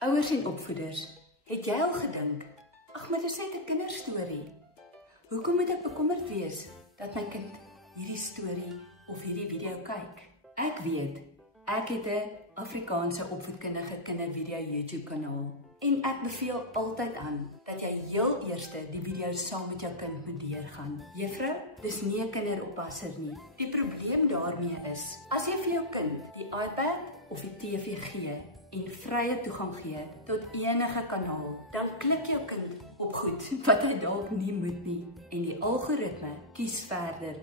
Ouers en opvoeders, het jy al gedink, ag, maar dis net 'n kinderstorie. Hoekom moet ek bekommerd wees dat my kind hierdie storie of hierdie video kyk? Ek weet, ek het 'n Afrikaanse opvoedkundige kindervideo YouTube kanaal en ek beveel altyd aan dat jy heel eers die video saam met jou kind moet deurgaan. Juffrou, dis nie 'n kinderoppasser nie. Die probleem daarmee is, as jy vir jou kind die iPad of die TV gee en vrye toegang gee tot enige kanaal, dan klik jou kind op goed wat hy dalk nie moet nie en die algoritme kies verder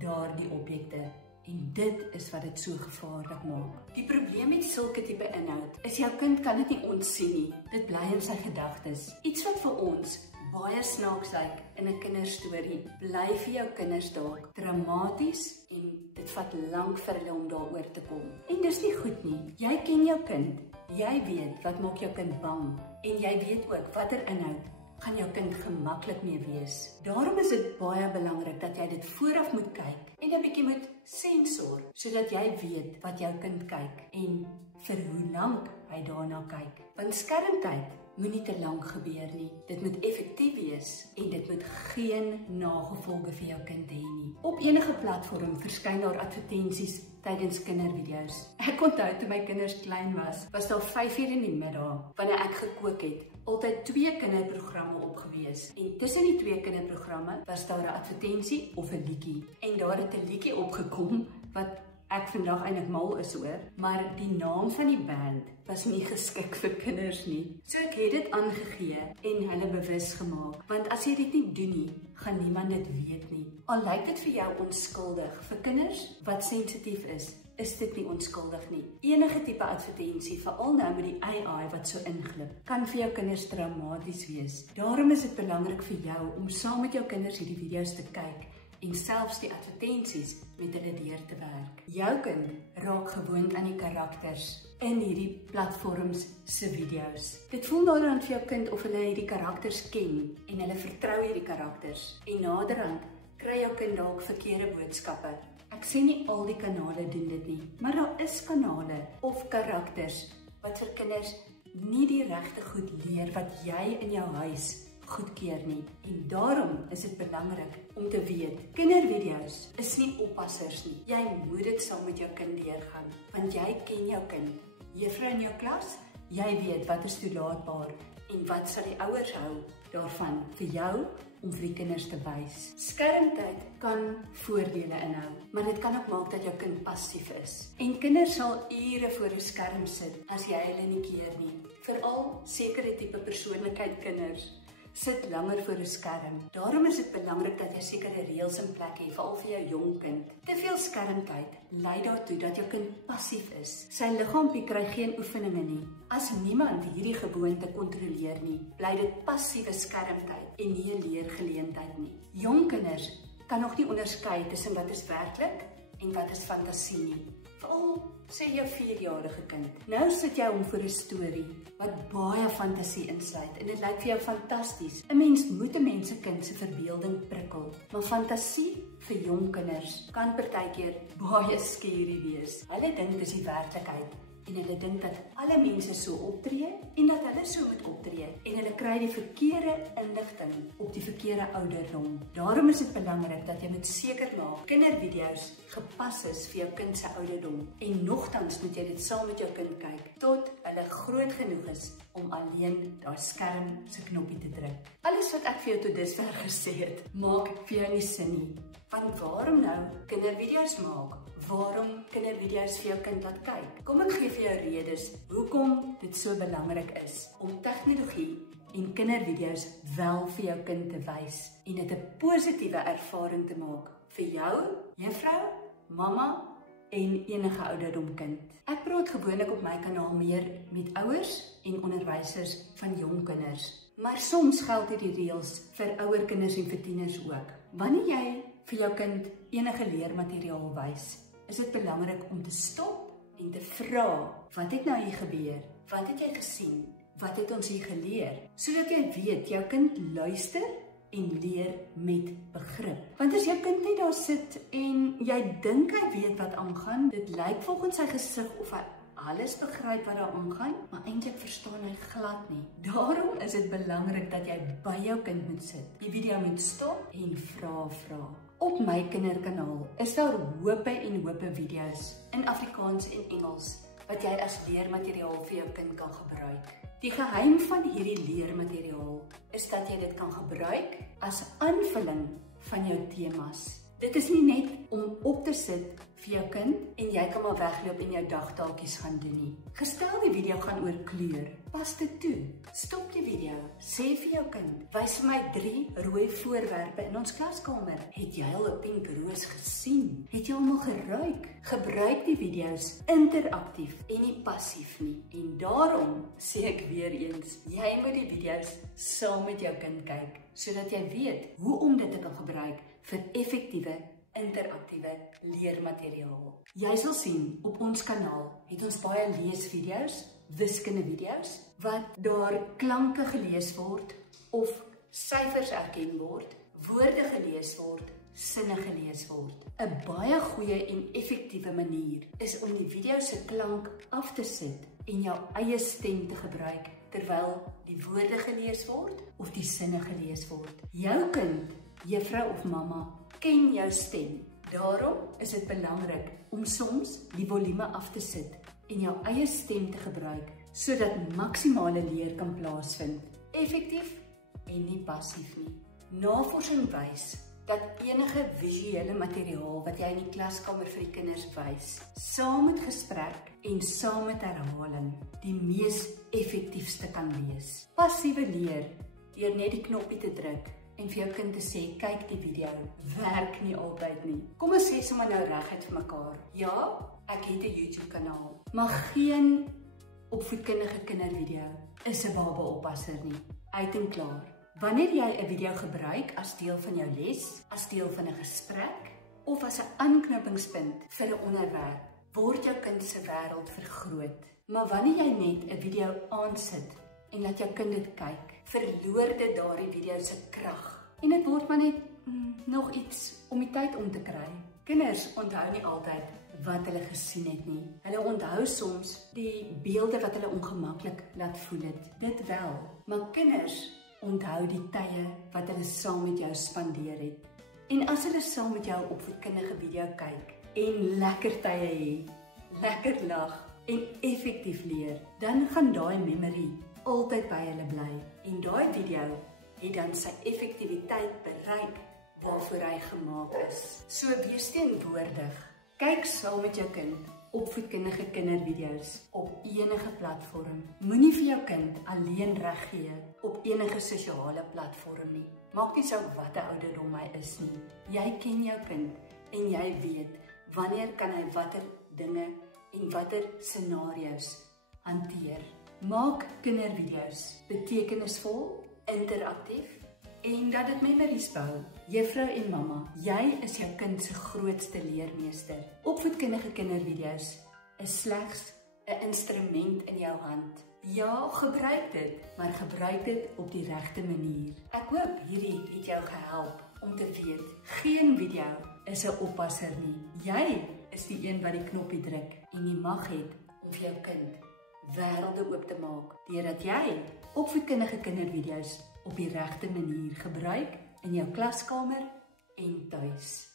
daardie objekte. En dit is wat dit so gevaarlik maak. Die probleem met sulke tipe inhoud is jou kind kan dit nie ontsien nie. Dit bly in sy gedagtes. Iets wat vir ons baie snaaks lyk in 'n kinderstorie, bly vir jou kinders dalk dramaties en dit vat lank vir hulle om daaroor te kom. En dis nie goed nie. Jy ken jou kind. Jy weet wat maak jou kind bang en jy weet ook watter inhoud gaan jou kind gemaklik mee wees. Daarom is dit baie belangrik dat jy dit vooraf moet kyk en 'n bietjie moet sensor, sodat jy weet wat jou kind kyk en vir hoe lank hy daarna kyk. Want skermtyd moenie te lank gebeur nie. Dit moet effektief wees en dit moet geen nagevolge vir jou kind hê nie. Op enige platform verskyn daar advertensies tydens kindervideo's. Ek onthou toe my kinders klein was daar 5:00 in die middag wanneer ek gekook het, altyd 2 kinderprogramme opgewees. En tussen die 2 kinderprogramme was daar 'n advertensie of 'n liedjie. En daar het 'n liedjie opgekom wat ek vandag eintlik mal is oor, maar die naam van die band was nie geskik vir kinders nie. So ek het dit aangegee en hulle bewus gemaak, want as jy dit nie doen nie, gaan niemand dit weet nie. Al lyk dit vir jou onskuldig, vir kinders wat sensitief is dit nie onskuldig nie. Enige tipe advertensie, veral nou met die AI wat so inglip, kan vir jou kinders dramaties wees. Daarom is dit belangrik vir jou om saam met jou kinders hierdie video's te kyk en selfs die advertensies met hulle deur te werk. Jou kind raak gewoond aan die karakters in hierdie platforms se video's. Dit voel naderhand vir jou kind of hulle hierdie karakters ken en hulle vertrou hierdie karakters. En naderhand kry jou kind dalk verkeerde boodskappe. Ek sê nie al die kanale doen dit nie, maar daar is kanale of karakters wat vir kinders nie die regte goed leer wat jy in jou huis goedkeur nie. En daarom is dit belangrik om te weet, kindervideo's is nie oppassers nie. Jy moet dit saam met jou kind deurgaan, want jy ken jou kind. Juffrou in jou klas, jy weet wat is toelaatbaar en wat sal die ouers hou daarvan vir jou om vir die kinders te wys. Skermtyd kan voordele inhou, maar dit kan ook maak dat jou kind passief is. En kinders sal ure voor 'n skerm sit as jy hulle nie keer nie. Veral sekere tipe persoonlikheid kinders sit langer voor 'n skerm. Daarom is dit belangrik dat jy sekere reëls in plek het, veral vir jou jong kind. Te veel skermtyd lei daartoe dat jou kind passief is. Sy liggaampie kry geen oefeninge nie. As niemand hierdie gewoonte kontroleer nie, bly dit passiewe skermtyd en nie 'n leergeleentheid nie. Jong kinders kan nog nie onderskei tussen wat is werklik en wat is fantasie nie. Veral sê jou 4-jarige kind. Nou sit jy hom voor 'n storie wat baie fantasie insluit en dit lyk vir jou fantasties. 'n Mens moet 'n mens se kind se verbeelding prikkel. Maar fantasie vir jong kinders kan partykeer baie skerry wees. Hulle dink dis die werklikheid en hulle dink dat alle mense so optree en dat hulle so moet optree en hulle kry die verkeerde inligting op die verkeerde ouderdom. Daarom is dit belangrik dat jy moet seker maak kindervideo's gepas is vir jou kind se ouderdom en nogtans moet jy dit saam met jou kind kyk tot hulle groot genoeg is om alleen daai skerm se knoppie te druk. Alles wat ek vir jou tot dusver gesê het, maak vir jou nie sin nie. Want waarom nou kindervideo's maak? Waarom kindervideo's vir jou kind laat kyk? Kom ek gee vir jou redes hoekom dit so belangrik is om tegnologie en kindervideo's wel vir jou kind te wys en dit 'n positiewe ervaring te maak vir jou, juffrou, mamma en enige ouderdom kind. Ek praat gewoonlik op my kanaal meer met ouers en onderwysers van jong kinders. Maar soms geld hierdie reëls vir ouer kinders en vir tieners ook. Wanneer jy vir jou kind enige leermateriaal wys, is dit belangrik om te stop en te vra, wat het nou hier gebeur? Wat het jy gesien? Wat het ons hier geleer? Sodat jy weet, jou kind luister en leer met begrip. Want as jou kind net daar sit en jy dink hy weet wat aangaan, dit lyk volgens sy gesig of hy alles begryp wat daar aangaan, maar eintlik verstaan hy glad nie. Daarom is dit belangrik dat jy by jou kind moet sit, die video moet stop en vra. Op my kinderkanaal is daar hope en hope video's in Afrikaans en Engels wat jy as leermateriaal vir jou kind kan gebruik. Die geheim van hierdie leermateriaal is dat jy dit kan gebruik as aanvulling van jou temas. Dit is nie net om op te sit vir jou kind en jy kan maar wegloop en jou dagtaakies gaan doen nie. Gestel die video gaan oor kleur, pas dit toe. Stop die video, sê vir jou kind, wys vir my 3 rooi voorwerpe in ons klaskamer. Het jy al 'n pink roos gesien? Het jy hom al geruik? Gebruik die video's interaktief en nie passief nie. En daarom sê ek weer eens, jy moet die video's saam met jou kind kyk, sodat jy weet hoe om dit te kan gebruik vir effektiewe, interaktiewe leermateriaal. Jy sal sien, op ons kanaal het ons baie leesvideo's, wiskunde video's, wat daar klanke gelees word, of syfers erken word, woorde gelees word, sinne gelees word. 'n Baie goeie en effektiewe manier is om die video se klank af te sit en jou eie stem te gebruik, terwyl die woorde gelees word, of die sinne gelees word. Jou kind, juffrou of mamma, ken jou stem. Daarom is dit belangrik om soms die volume af te sit en jou eie stem te gebruik, sodat maksimale leer kan plaasvind. Effektief en nie passief nie. Navorsing wys dat enige visuele materiaal wat jy in die klaskamer vir die kinders wys, saam met gesprek en saam met herhaling, die mees effektiefste kan wees. Passiewe leer, deur net die knoppie te druk en vir jou kind te sê, kyk die video, werk nie altyd nie. Kom ons sê sommer nou reguit vir mekaar. Ja, ek het 'n YouTube kanaal, maar geen opvoedkundige kindervideo is 'n baba-oppasser nie. Uit en klaar. Wanneer jy 'n video gebruik as deel van jou les, as deel van 'n gesprek, of as 'n aanknopingspunt vir 'n onderwerp, word jou kind se wêreld vergroot. Maar wanneer jy net 'n video aansit en laat jou kind dit kyk, verloor dit daardie video se krag. En dit word maar net nog iets om die tyd om te kry. Kinders onthou nie altyd wat hulle gesien het nie. Hulle onthou soms die beelde wat hulle ongemaklik laat voel het. Dit wel, maar kinders onthou die tye wat hulle saam met jou spandeer het. En as hulle saam met jou opvoedkundige video kyk en lekker tye hê, lekker lag en effektief leer, dan gaan daai memory altyd by hulle bly. En daai video het dan sy effektiwiteit bereik waarvoor hy gemaak is. So wees teenwoordig. Kyk saam met jou kind opvoedkundige kindervideo's op enige platform. Moenie vir jou kind alleen reggee op enige sosiale platform nie. Maak nie saak watter ouderdom hy is nie. Jy ken jou kind en jy weet wanneer kan hy watter dinge en watter scenario's hanteer. Maak kindervideo's betekenisvol, interaktief en dat dit memories bou. Juffrou en mamma, jy is jou kind se grootste leermeester. Opvoedkundige kindervideo's is slegs 'n instrument in jou hand. Ja, gebruik dit, maar gebruik dit op die regte manier. Ek hoop hierdie het jou gehelp om te weet, geen video is 'n oppasser nie. Jy is die een wat die knoppie druk en die mag het om vir jou kind wêrelde oop te maak, deurdat jy opvoedkundige kindervideo's op die regte manier gebruik in jou klaskamer en tuis.